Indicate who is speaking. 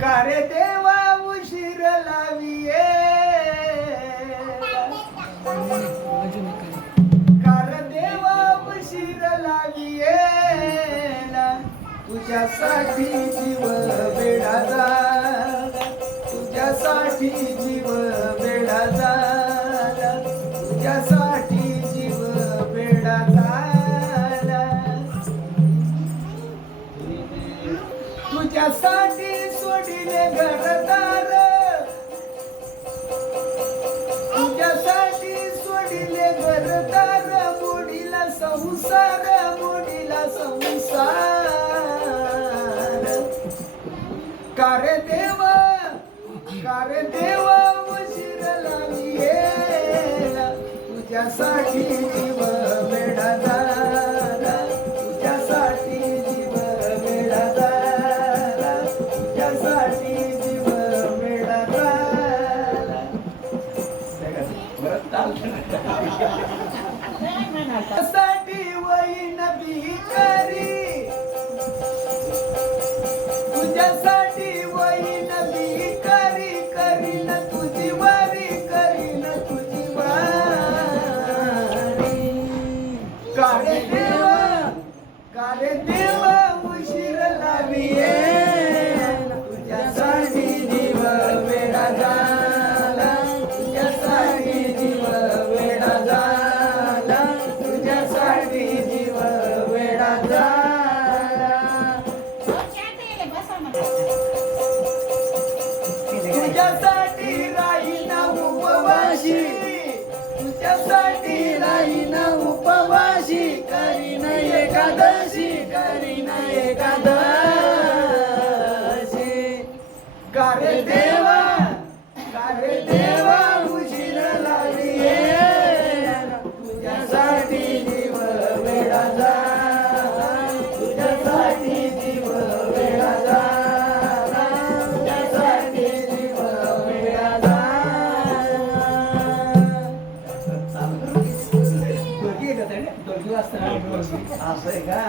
Speaker 1: कारे देवा उशीर लाविये? कार देवा उशीर लाविये? तुझ्यासाठी जीव वेडा जा. तुझ्यासाठी तुझ्यासाठी जीव वेडा झाला. तुझ्यासाठी सोडिले घरदार. तुझ्यासाठी सोडिले घरदार. मोडीला संसार मोडीला संसार. कार्य देव कार्य देव उशीर लाविये तुझ्यासाठी जीव वेडा झाला. तुझ्यासाठी जीव वेडा झाला. तुझ्यासाठी जीव वेडा झाला. साठी वहीन भिकारी. तुझ्यासाठी तुझ्यासाठी राहीन उपवाशी. तुझ्यासाठी राहीन उपवाशी. करीन एकादशी करीन एकादशी. कार्य असं आहे का?